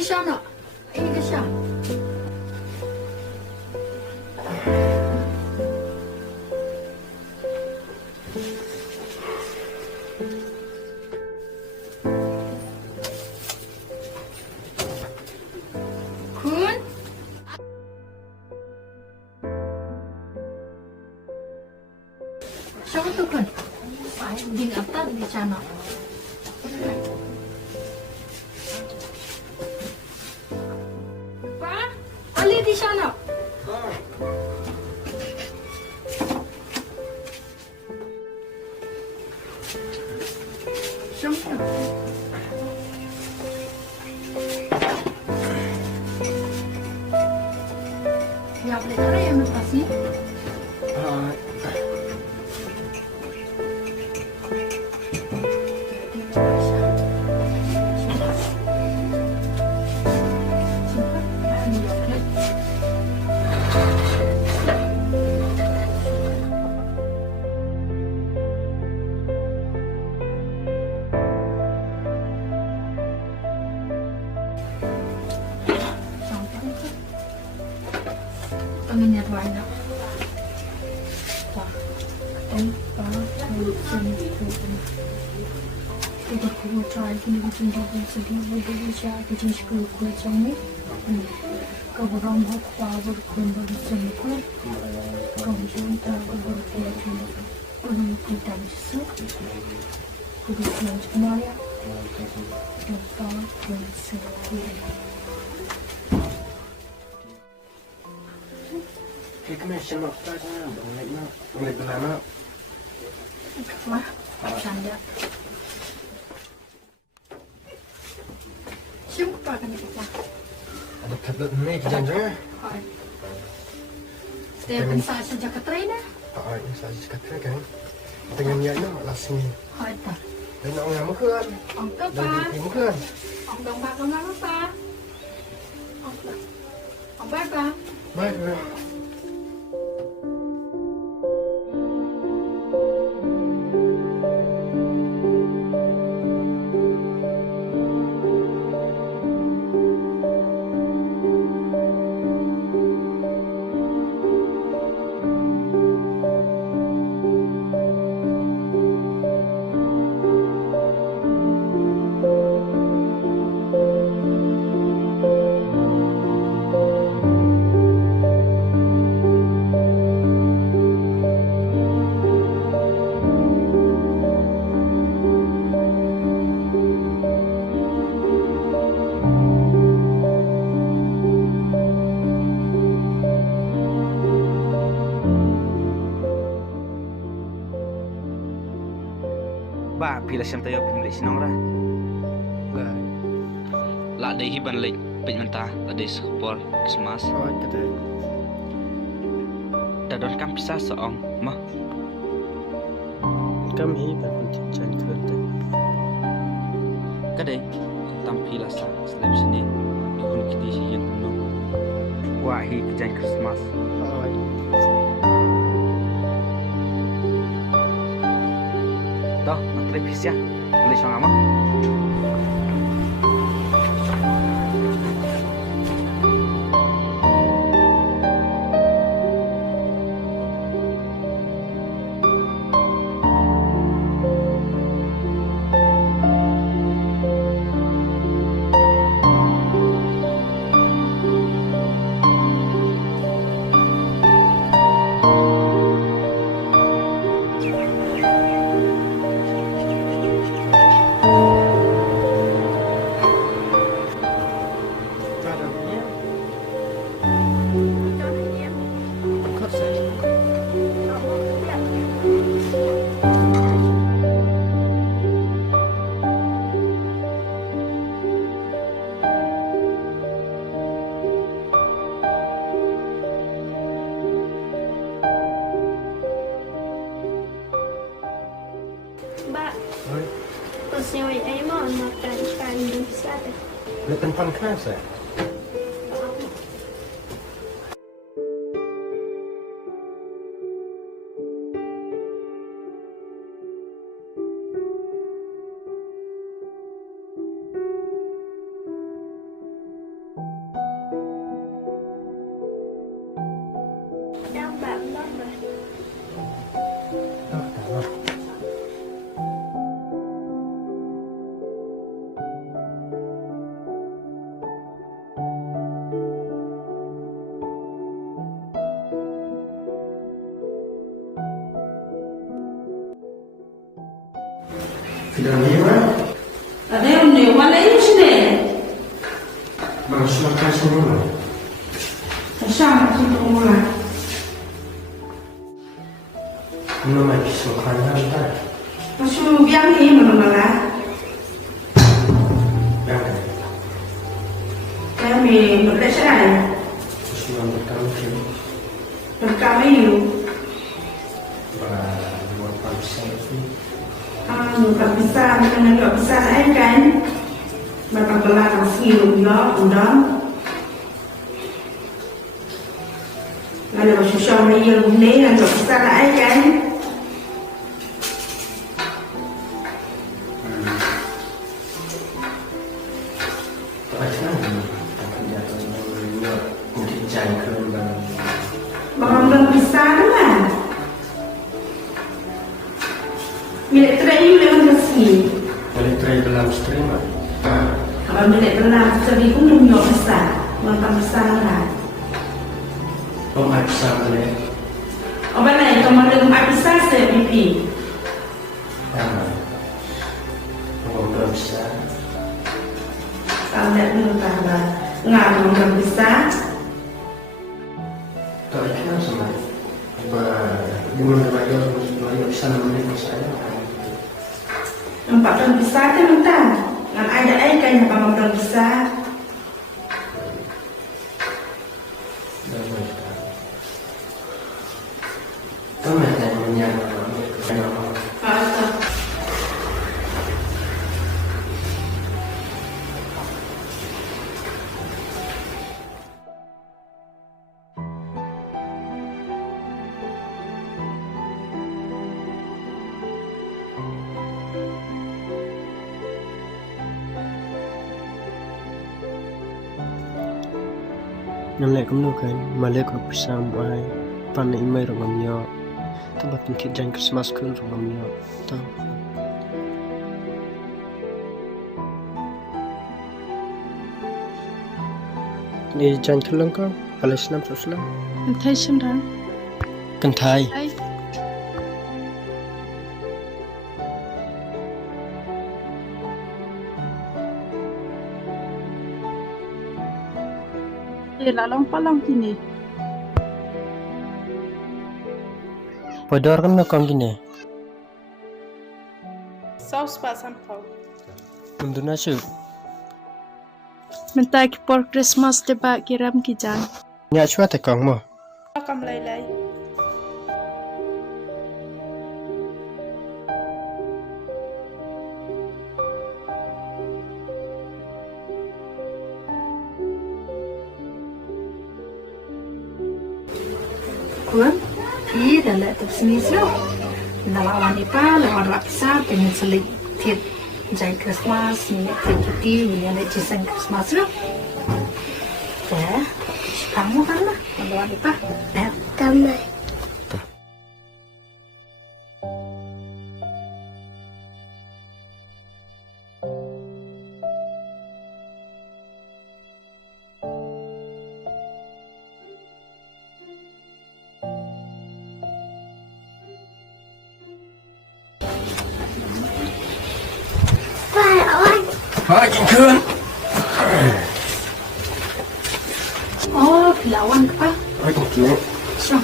di sana. Ini ke sana. Kun. Siapa tu Kun? Di atas di sana. Pak, Ali di sana. Siapa? Ya, boleh tarik yang lepas ni. Pengennya banyak. Wah, kita perlu try kini kita juga sedih berdua siapa kita sekolah kuat sampai. Kau beram hak power kumbang semua. Kau cinta berkuat kumbang kita sesu. Kudu semua ya. Kita kuat. Kita macam apa saja, boleh berlama. Wah, canda. Siapa kan kita? Ada tablet ni jangan. Hai. Setiap saat saja ke trainer. Ini saya kata kan. Dengan niat nak langsung. Hai tak. Dan nak ngamu kan? Angkat Dan pak. ibu kan? Angkat pak kenapa pak? Angkat pak. Baik. Ba pila siam tayo pimlik sinong ra. Baik. La dei hiban lek pej mentah la dei support Christmas. Awak kata. Dadon kam pisah seong mah. Kami berpencinta kereta. Kadai tam pila sa seleb sini ikun kiti siyan kuno. Wa hi kejan Christmas. Awak. Dah, nak televisi ya. Boleh sang ama. Terusnya ay mo makan kandung sate. Lepas pan keras. Tidak lima. Ada yang ni mana ini sini? Masuk ke semua. Sama situ mulai. Nama kisah anda. Masuk biang ni mana mana? Yang Kami berdesain. semua berkali Berkami you. buat bangsa itu. Tak bisa dengan tak bisa saya kan. Bapak belakang siu ya, undang. Lalu susah ni yang ni yang tak bisa saya kan. Bapak belum bisa kan? Milik terayu lewat mesin. Boleh try dalam stream. Kalau milik tenang, jadi pun belum besar. Mentang besar lah. Pemaksa boleh. Apa lain, kalau ada besar saya pipi. Belum bisa. Kalau tidak belum tambah. Nggak belum besar. Tak ikan sama. Di mana banyak bisa namanya saya. Nampak belum besar kan mentang. Nggak ada air kan yang belum besar. Kamu yang menyangka. Atauนั่นแหละก็ไม่รู้กันมาเลิกกับพี่สามไว้ปันในไม่รู้มันเยอะถ้าบัดนี้คิดจังคริสต์มาสคืนรู้มันเยอะต้องนี่จันทร์ขึ้นแล้วก็อะไรสนามสุดละ Thấy xem đó. กันไทย Thấy. Thì là long phát long gì nè. พอดอร์กันนักกองกินเนี่ย Sauce pasang kau. มันดูน่าชื่อ Mình tay cái por Christmas để bác kiram kijan. เนี่ยช่วยแต่กองมั้ง Cầm lấy lấy. Kuan, iya dah lah tu sini sih. Nalawan ni pa, lawan raksa dengan selik tiap jai Christmas, ni tiap cuti, ni ada cisan Christmas lah. Kamu kan lah, nalawan ni pa. Kamu. Haiกินคืน Oh, lawan ke pa? Haiกินคืน So.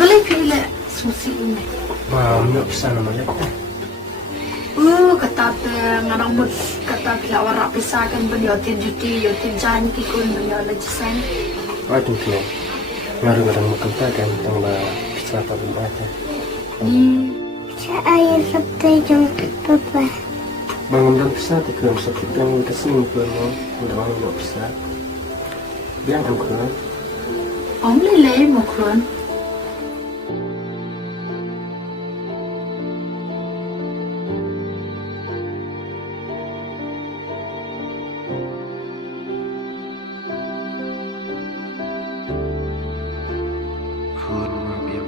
Boleh pilih susi ini. มาเนื้อพิซซ่ามาเล็ก Kata ngarang mut kata lawan rapisa kan beliau tin cuti, yo tin janji kikun beliau lejisan. Haiกินคืนngaruh-ngaruh makan tak kan tambah pizza apa pun ada Saya sabtu jam berapa? bangun dan pizza tak kena sakit yang kesini pun udah bangun pizza biar aku kena Ông lấy lấy một lần. Phương biar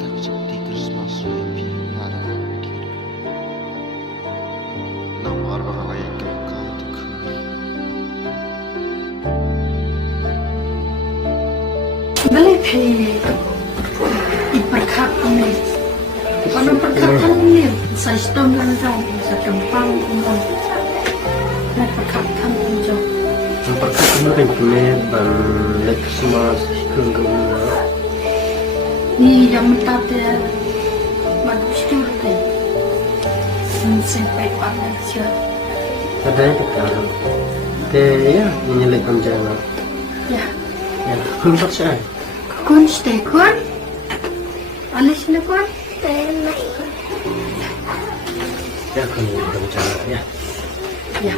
tak seperti Christmas happy ada kira nam arba hai kau tak Boleh pilih Mana perkataan ni saya setahun kan jauh saya kempang kumpulan. Nah perkataan jauh. Perkataan itu kan ban Christmas kegembira. Ni yang mentate bagus tu kan. Sampai pada siapa. Ada yang kita. Ya, ini lekam jangan. Ya. Ya, kumpat saya. Kun stay kun. Alis ni kun. Ya, kun lekam jangan ya. Ya.